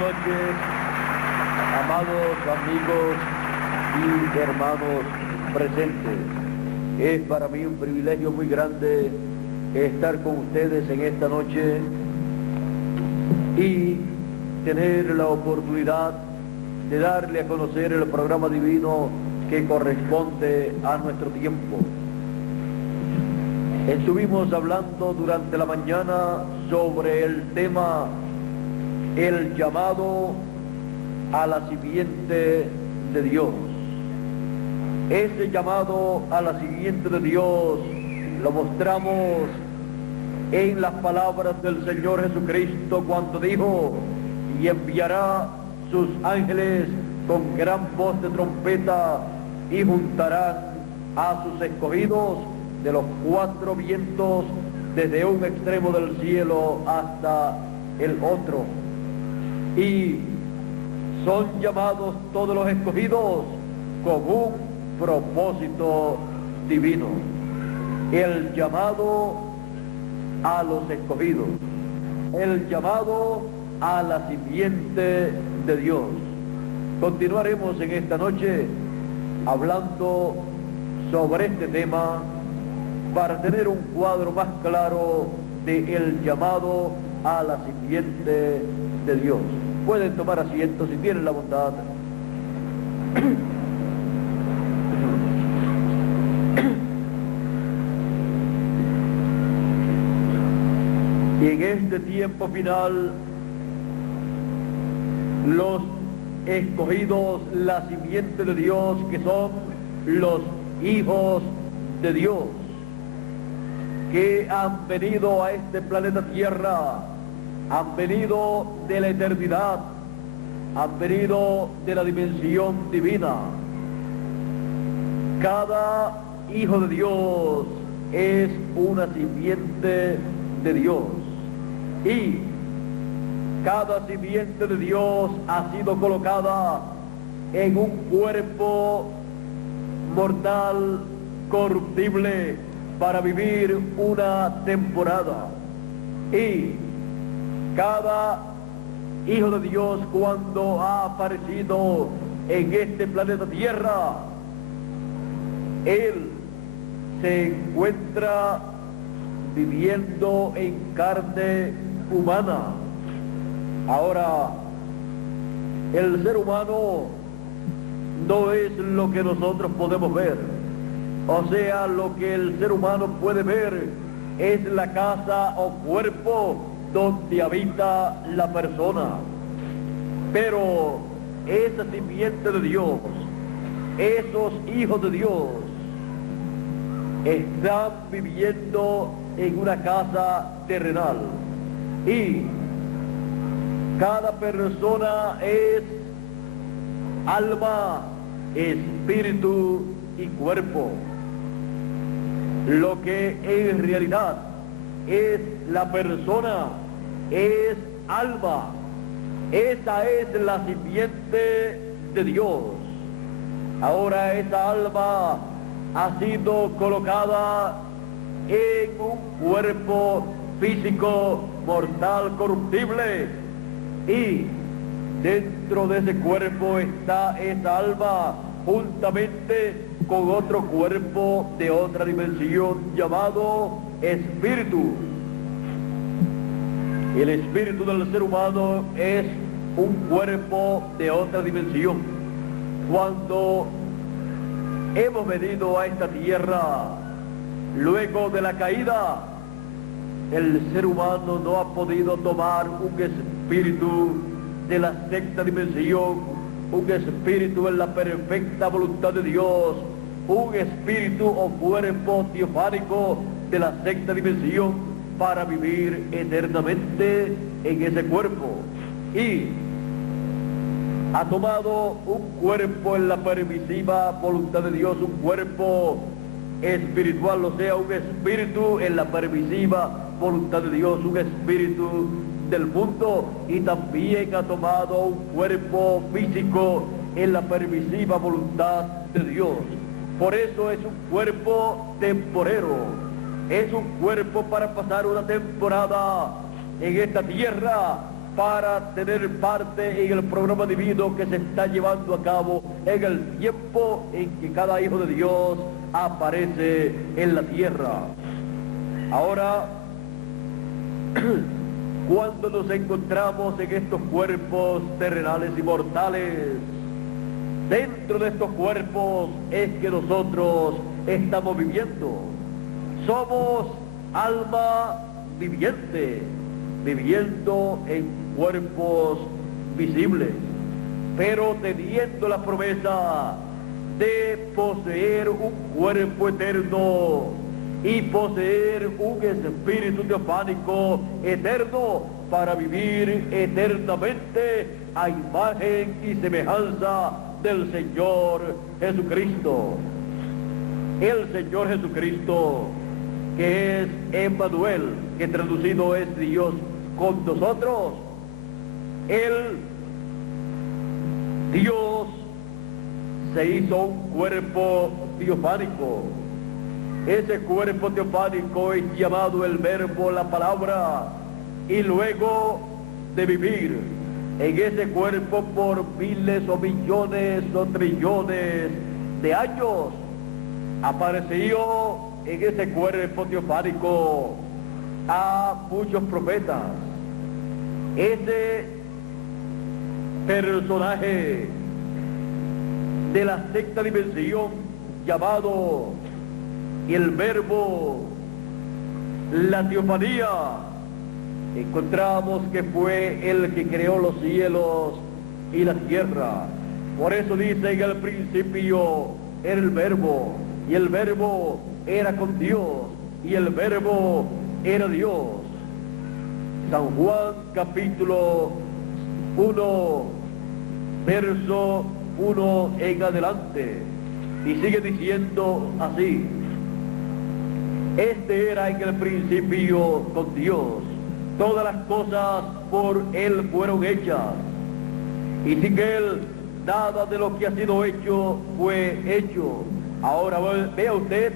noches, amados amigos y hermanos presentes. Es para mí un privilegio muy grande estar con ustedes en esta noche y tener la oportunidad de darle a conocer el programa divino que corresponde a nuestro tiempo. Estuvimos hablando durante la mañana sobre el tema el llamado a la simiente de Dios. Ese llamado a la simiente de Dios lo mostramos en las palabras del Señor Jesucristo cuando dijo: y enviará sus ángeles con gran voz de trompeta y juntarán a sus escogidos de los cuatro vientos, desde un extremo del cielo hasta el otro. Y son llamados todos los escogidos con un propósito divino. El llamado a los escogidos, el llamado a la simiente de Dios. Continuaremos en esta noche hablando sobre este tema para tener un cuadro más claro del llamado a la simiente de Dios. Pueden tomar asiento si tienen la bondad. Y en este tiempo final, los escogidos, la simiente de Dios, que son los hijos de Dios, que han venido a este planeta Tierra, han venido de la eternidad, han venido de la dimensión divina. Cada hijo de Dios es una simiente de Dios, y cada simiente de Dios ha sido colocada en un cuerpo mortal, corruptible, para vivir una temporada. Y cada hijo de Dios, cuando ha aparecido en este planeta Tierra, él se encuentra viviendo en carne humana. Ahora, el ser humano no es lo que nosotros podemos ver. O sea, lo que el ser humano puede ver es la casa o cuerpo donde habita la persona. Pero esa simiente de Dios, esos hijos de Dios, están viviendo en una casa terrenal. Y cada persona es alma, espíritu y cuerpo. Lo que en realidad es la persona es alma. Esa es la simiente de Dios. Ahora esa alma ha sido colocada en un cuerpo físico, mortal, corruptible, y dentro de ese cuerpo está esa alma juntamente con otro cuerpo de otra dimensión llamado espíritu. El espíritu del ser humano es un cuerpo de otra dimensión. Cuando hemos venido a esta tierra, luego de la caída, el ser humano no ha podido tomar un espíritu de la sexta dimensión, un espíritu en la perfecta voluntad de Dios, un espíritu o cuerpo teofánico de la sexta dimensión para vivir eternamente en ese cuerpo. Y ha tomado un cuerpo en la permisiva voluntad de Dios, un cuerpo espiritual, o sea, un espíritu en la permisiva voluntad de Dios, un espíritu del mundo, y también ha tomado un cuerpo físico en la permisiva voluntad de Dios. Por eso es un cuerpo temporero, es un cuerpo para pasar una temporada en esta tierra, para tener parte en el programa divino que se está llevando a cabo en el tiempo en que cada hijo de Dios aparece en la tierra. Ahora, cuando nos encontramos en estos cuerpos terrenales y mortales, dentro de estos cuerpos es que nosotros estamos viviendo. Somos alma viviente, viviendo en cuerpos visibles, pero teniendo la promesa de poseer un cuerpo eterno y poseer un espíritu teofánico eterno para vivir eternamente a imagen y semejanza del Señor Jesucristo. El Señor Jesucristo, que es Emmanuel, que traducido es Dios con nosotros, Él, Dios, se hizo un cuerpo teofánico. Ese cuerpo teofánico es llamado el Verbo, la palabra, y luego de vivir en ese cuerpo por miles o millones o trillones de años, apareció en ese cuerpo teofánico a muchos profetas. Ese personaje de la sexta dimensión llamado el Verbo, la teofanía, encontramos que fue el que creó los cielos y la tierra. Por eso dice en el principio era el Verbo, y el Verbo era con Dios, y el Verbo era Dios. San Juan capítulo 1, verso 1 en adelante, y sigue diciendo así: este era en el principio con Dios, todas las cosas por Él fueron hechas, y sin Él nada de lo que ha sido hecho fue hecho. Ahora vea usted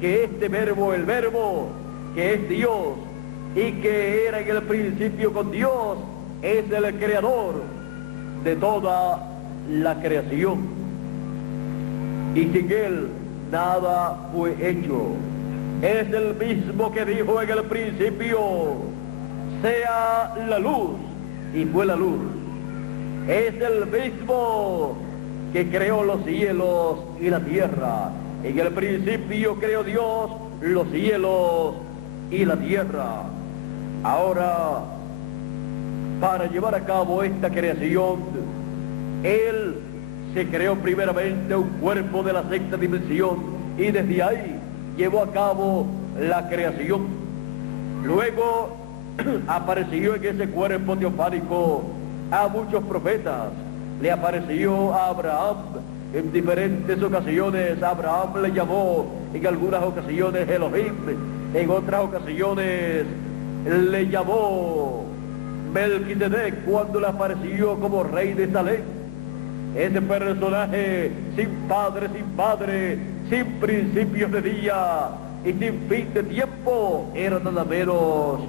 que este Verbo, el Verbo, que es Dios y que era en el principio con Dios, es el creador de toda la creación, y sin Él nada fue hecho. Es el mismo que dijo en el principio: sea la luz, y fue la luz. Es el mismo que creó los cielos y la tierra. En el principio creó Dios los cielos y la tierra. Ahora, para llevar a cabo esta creación, Él se creó primeramente un cuerpo de la sexta dimensión, y desde ahí llevó a cabo la creación. Luego apareció en ese cuerpo teofánico a muchos profetas. Le apareció a Abraham en diferentes ocasiones. Abraham le llamó en algunas ocasiones Elohim, en otras ocasiones le llamó Melquisedec cuando le apareció como rey de Salem. Ese personaje sin padre, sin madre, sin principios de día y sin fin de tiempo, era nada menos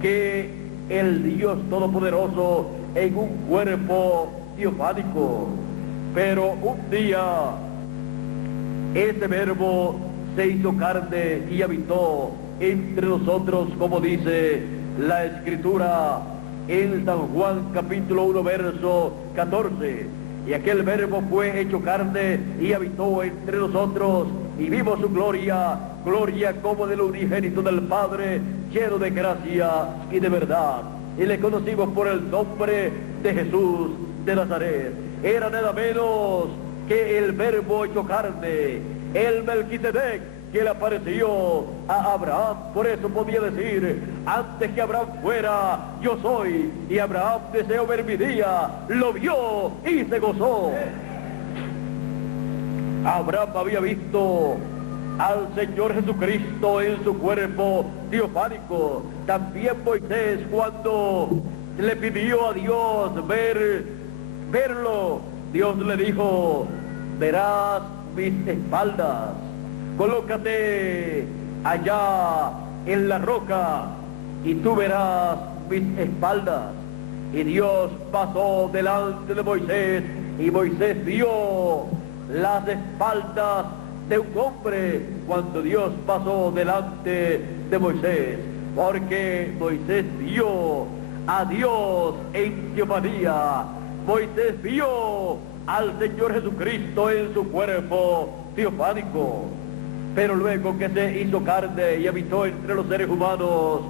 que el Dios Todopoderoso en un cuerpo teofánico. Pero un día ese Verbo se hizo carne y habitó entre nosotros, como dice la Escritura en San Juan capítulo 1 verso 14. Y aquel Verbo fue hecho carne y habitó entre nosotros, y vimos su gloria, gloria como del unigénito del Padre, lleno de gracia y de verdad. Y le conocimos por el nombre de Jesús de Nazaret. Era nada menos que el Verbo hecho carne, el Melquisedec, que le apareció a Abraham. Por eso podía decir: antes que Abraham fuera, yo soy. Y Abraham deseó ver mi día, lo vio y se gozó. Abraham había visto al Señor Jesucristo en su cuerpo teofánico. También Moisés, cuando le pidió a Dios verlo, Dios le dijo: verás mis espaldas, colócate allá en la roca y tú verás mis espaldas. Y Dios pasó delante de Moisés, y Moisés vio las espaldas de un hombre cuando Dios pasó delante de Moisés, porque Moisés vio a Dios en teofanía. Moisés vio al Señor Jesucristo en su cuerpo teofánico. Pero luego que se hizo carne y habitó entre los seres humanos,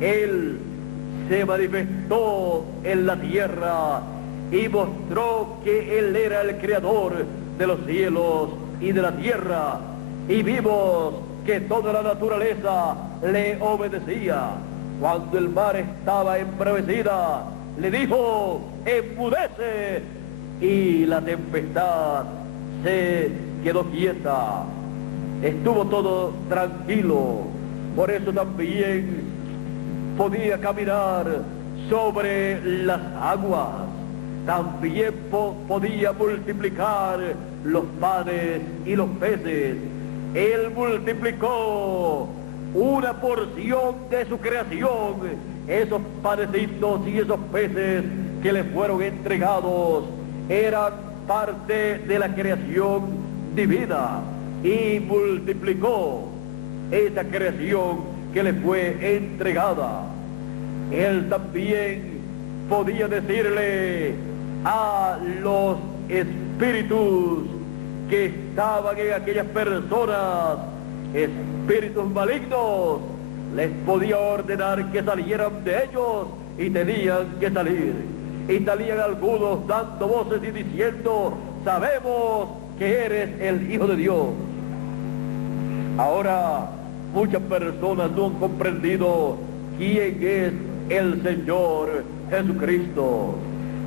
Él se manifestó en la tierra y mostró que Él era el creador de los cielos y de la tierra. Y vimos que toda la naturaleza le obedecía. Cuando el mar estaba embravecida, le dijo: enmudece, y la tempestad se quedó quieta. Estuvo todo tranquilo. Por eso también podía caminar sobre las aguas. También podía multiplicar los panes y los peces. Él multiplicó una porción de su creación, esos panecitos y esos peces que le fueron entregados eran parte de la creación divina, y multiplicó esa creación que le fue entregada. Él también podía decirle a los espíritus que estaban en aquellas personas, espíritus malignos, les podía ordenar que salieran de ellos, y tenían que salir. Y salían algunos dando voces y diciendo: sabemos que eres el Hijo de Dios. Ahora muchas personas no han comprendido quién es el Señor Jesucristo.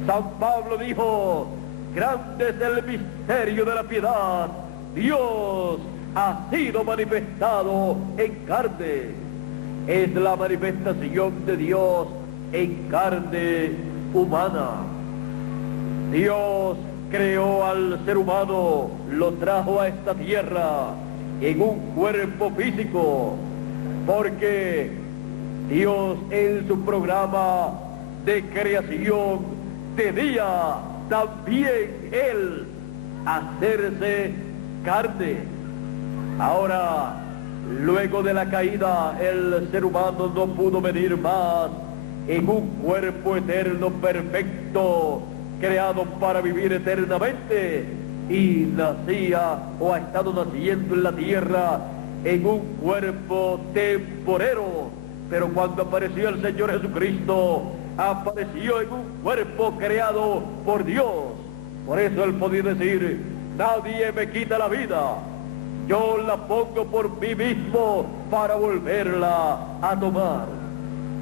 San Pablo dijo: grande es el misterio de la piedad, Dios ha sido manifestado en carne. Es la manifestación de Dios en carne humana. Dios creó al ser humano, lo trajo a esta tierra en un cuerpo físico, porque Dios en su programa de creación tenía también Él hacerse carne. Ahora, luego de la caída, el ser humano no pudo venir más en un cuerpo eterno perfecto, creado para vivir eternamente, y nacía o ha estado naciendo en la tierra en un cuerpo temporero. Pero cuando apareció el Señor Jesucristo, apareció en un cuerpo creado por Dios. Por eso Él podía decir: nadie me quita la vida, yo la pongo por mí mismo para volverla a tomar.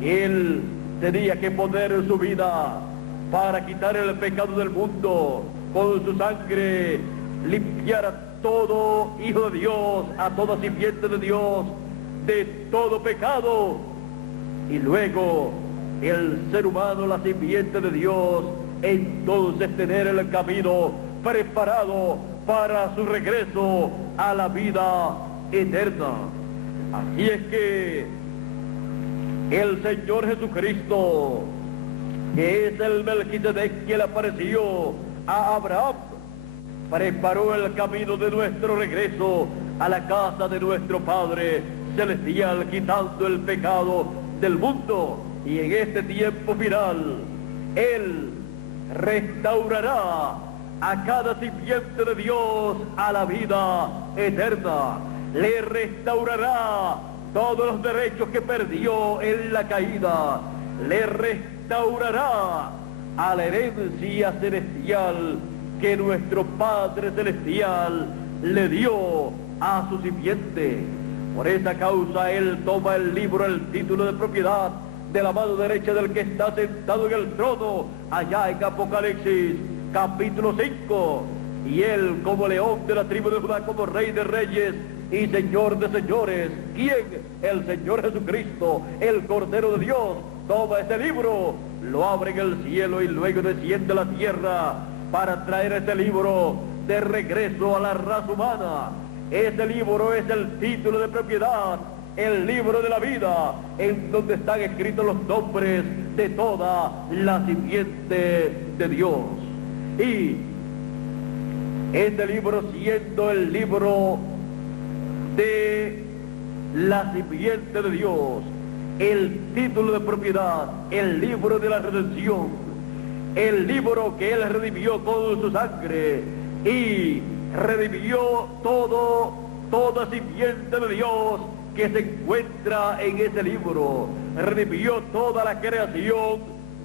Él tenía que poner su vida para quitar el pecado del mundo. Con su sangre limpiar a todo hijo de Dios, a toda simiente de Dios, de todo pecado. Y luego el ser humano, la simiente de Dios, entonces tener el camino preparado para su regreso a la vida eterna. Así es que el Señor Jesucristo, que es el Melquisedec que le apareció a Abraham, preparó el camino de nuestro regreso a la casa de nuestro Padre Celestial, quitando el pecado del mundo. Y en este tiempo final, Él restaurará a cada simiente de Dios a la vida eterna. Le restaurará todos los derechos que perdió en la caída. Le restaurará a la herencia celestial que nuestro Padre Celestial le dio a su simiente. Por esa causa Él toma el libro, el título de propiedad de la mano derecha del que está sentado en el trono, allá en Apocalipsis capítulo 5, y Él, como león de la tribu de Judá, como Rey de reyes y Señor de señores. ¿Quién? El Señor Jesucristo, el Cordero de Dios. Toma ese libro, lo abre en el cielo y luego desciende a la tierra para traer ese libro de regreso a la raza humana. Ese libro es el título de propiedad, el libro de la vida, en donde están escritos los nombres de toda la simiente de Dios. Y este libro, siendo el libro de la simiente de Dios, el título de propiedad, el libro de la redención, el libro que Él redimió con su sangre y redimió toda simiente de Dios que se encuentra en ese libro, redimió toda la creación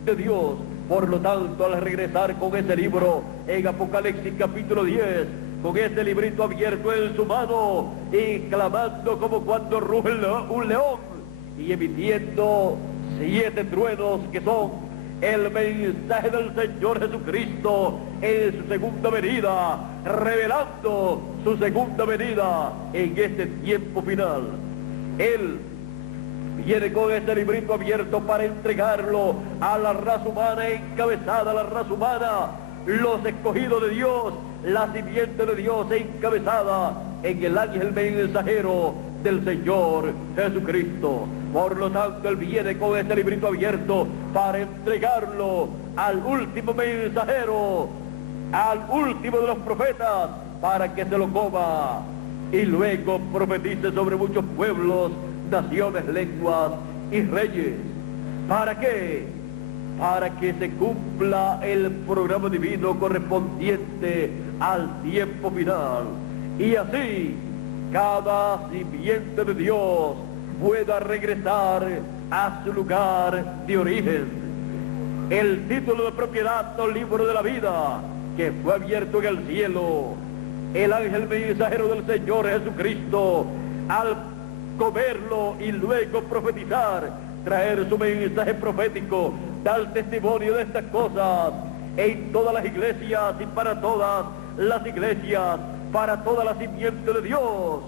de Dios. Por lo tanto, al regresar con ese libro en Apocalipsis capítulo 10, con ese librito abierto en su mano y clamando como cuando ruge un león y emitiendo 7 truenos que son el mensaje del Señor Jesucristo en su segunda venida, revelando su segunda venida en este tiempo final. Él viene con este librito abierto para entregarlo a la raza humana, encabezada la raza humana, los escogidos de Dios, la simiente de Dios encabezada en el ángel mensajero del Señor Jesucristo. Por lo tanto, Él viene con este librito abierto para entregarlo al último mensajero, al último de los profetas, para que se lo coma y luego profetice sobre muchos pueblos, naciones, lenguas y reyes. ¿Para qué? Para que se cumpla el programa divino correspondiente al tiempo final. Y así, cada simiente de Dios pueda regresar a su lugar de origen. El título de propiedad del libro de la vida, que fue abierto en el cielo, el ángel mensajero del Señor Jesucristo, al comerlo y luego profetizar, traer su mensaje profético, dar testimonio de estas cosas en todas las iglesias y para todas las iglesias, para toda la simiente de Dios,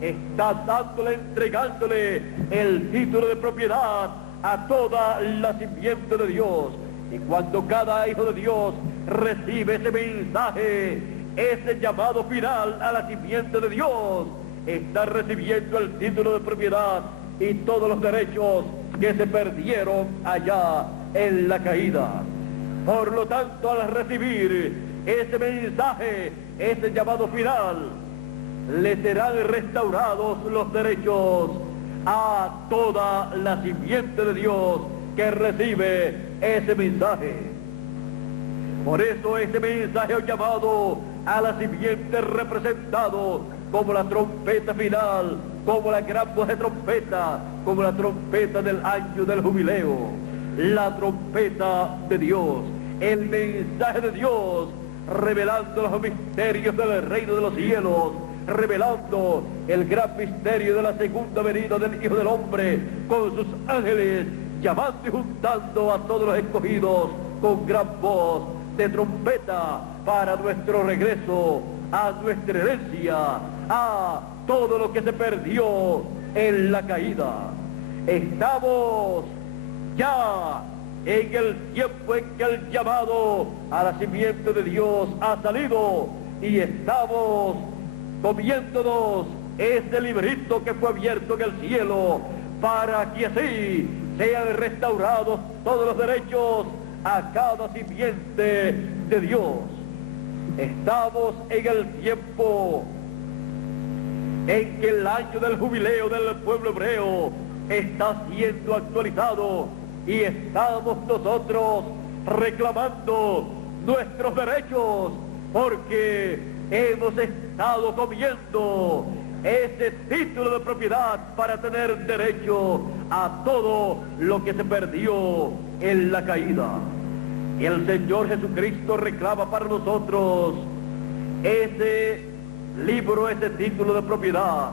está dándole, entregándole el título de propiedad a toda la simiente de Dios. Y cuando cada hijo de Dios recibe ese mensaje, ese llamado final a la simiente de Dios, está recibiendo el título de propiedad y todos los derechos que se perdieron allá en la caída. Por lo tanto, al recibir ese mensaje, ese llamado final, le serán restaurados los derechos a toda la simiente de Dios que recibe ese mensaje. Por eso ese mensaje llamado a la simiente representado como la trompeta final, como la gran voz de trompeta, como la trompeta del año del jubileo, la trompeta de Dios, el mensaje de Dios, revelando los misterios del reino de los cielos, revelando el gran misterio de la segunda venida del Hijo del Hombre con sus ángeles, llamando y juntando a todos los escogidos con gran voz de trompeta para nuestro regreso a nuestra herencia, a todo lo que se perdió en la caída. Estamos ya en el tiempo en que el llamado a la simiente de Dios ha salido y estamos comiéndonos este librito que fue abierto en el cielo para que así sean restaurados todos los derechos a cada simiente de Dios. Estamos en el tiempo en que el año del jubileo del pueblo hebreo está siendo actualizado y estamos nosotros reclamando nuestros derechos porque hemos estado comiendo ese título de propiedad para tener derecho a todo lo que se perdió en la caída. Y el Señor Jesucristo reclama para nosotros ese libro, ese título de propiedad,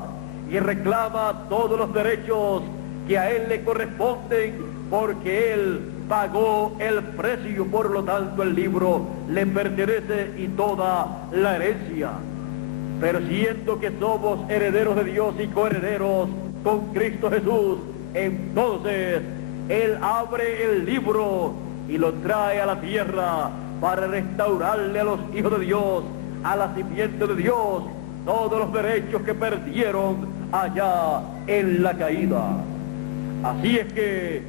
y reclama todos los derechos que a Él le corresponden, porque Él pagó el precio. Por lo tanto, el libro le pertenece y toda la herencia. Pero siendo que somos herederos de Dios y coherederos con Cristo Jesús, entonces Él abre el libro y lo trae a la tierra para restaurarle a los hijos de Dios, a la simiente de Dios, todos los derechos que perdieron allá en la caída. Así es que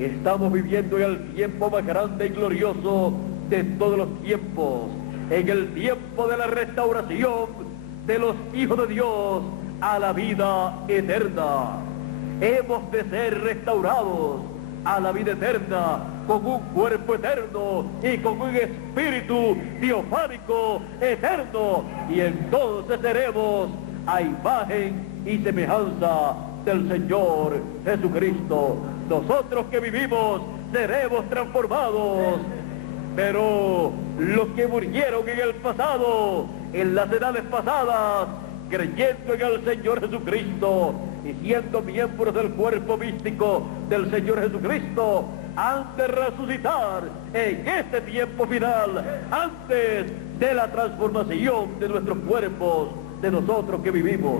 Estamos viviendo en el tiempo más grande y glorioso de todos los tiempos, en el tiempo de la restauración de los hijos de Dios a la vida eterna. Hemos de ser restaurados a la vida eterna con un cuerpo eterno y con un espíritu teofánico eterno, y entonces seremos a imagen y semejanza del Señor Jesucristo. Nosotros que vivimos seremos transformados, pero los que murieron en el pasado, en las edades pasadas, creyendo en el Señor Jesucristo y siendo miembros del cuerpo místico del Señor Jesucristo, han de resucitar en este tiempo final, antes de la transformación de nuestros cuerpos, de nosotros que vivimos.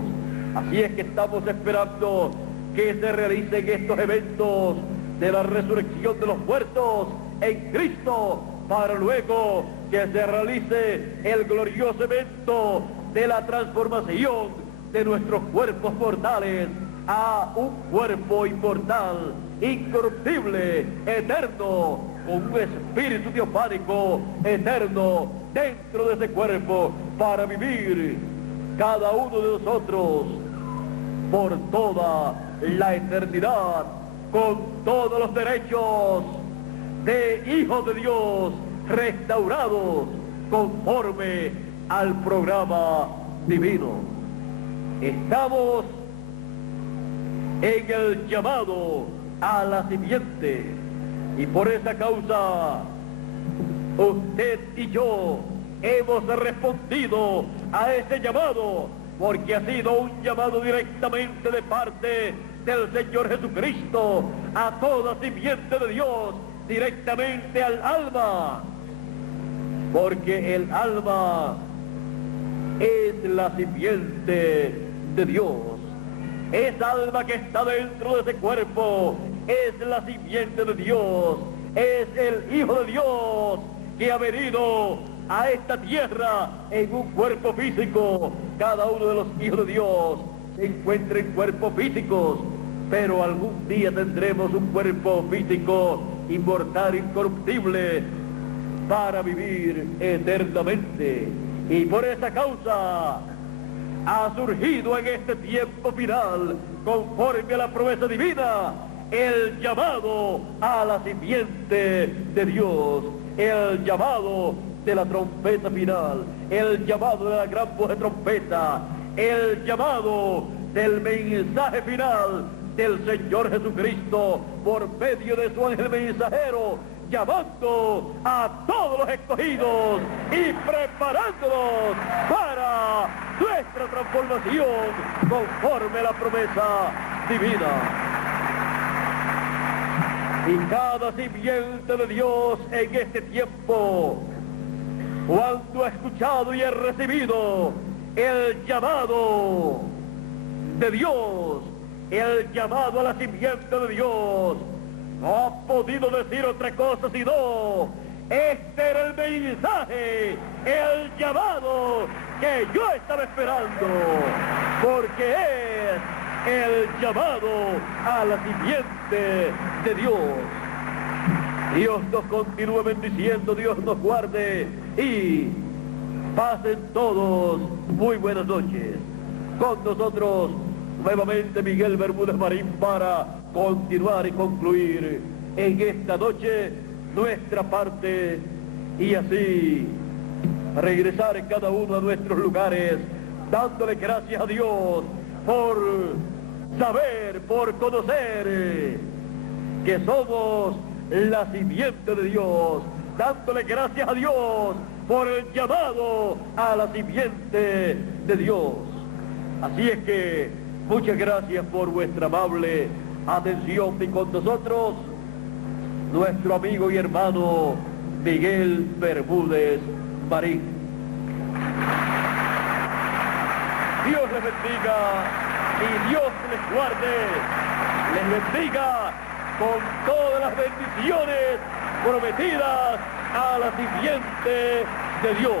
Así es que estamos esperando que se realicen estos eventos de la resurrección de los muertos en Cristo, para luego que se realice el glorioso evento de la transformación de nuestros cuerpos mortales a un cuerpo inmortal, incorruptible, eterno, con un espíritu teofánico eterno dentro de ese cuerpo, para vivir cada uno de nosotros por toda la eternidad, con todos los derechos de hijos de Dios restaurados conforme al programa divino. Estamos en el llamado a la simiente, y por esa causa usted y yo hemos respondido a ese llamado, porque ha sido un llamado directamente de parte del Señor Jesucristo a toda simiente de Dios, directamente al alma, porque el alma es la simiente de Dios. Esa alma que está dentro de ese cuerpo es la simiente de Dios, es el Hijo de Dios que ha venido a esta tierra en un cuerpo físico. Cada uno de los hijos de Dios se encuentra en cuerpos físicos, pero algún día tendremos un cuerpo físico inmortal, incorruptible, para vivir eternamente. Y por esa causa ha surgido en este tiempo final, conforme a la promesa divina, el llamado a la simiente de Dios, el llamado de la trompeta final, el llamado de la gran voz de trompeta, el llamado del mensaje final del Señor Jesucristo por medio de su ángel mensajero, llamando a todos los escogidos y preparándolos para nuestra transformación conforme a la promesa divina. Y cada simiente de Dios en este tiempo, cuando ha escuchado y ha recibido el llamado de Dios, el llamado a la simiente de Dios, no ha podido decir otra cosa sino: este era el mensaje, el llamado que yo estaba esperando, porque es el llamado a la simiente de Dios. Dios nos continúe bendiciendo, Dios nos guarde, y pasen todos muy buenas noches. Con nosotros nuevamente Miguel Bermúdez Marín para continuar y concluir en esta noche nuestra parte, y así regresar cada uno a nuestros lugares, dándole gracias a Dios por saber, por conocer que somos la simiente de Dios, dándole gracias a Dios por el llamado a la simiente de Dios. Así es que muchas gracias por vuestra amable atención, y con nosotros nuestro amigo y hermano Miguel Bermúdez Marín. Dios les bendiga y Dios les guarde, les bendiga con todas las bendiciones prometidas a la simiente de Dios.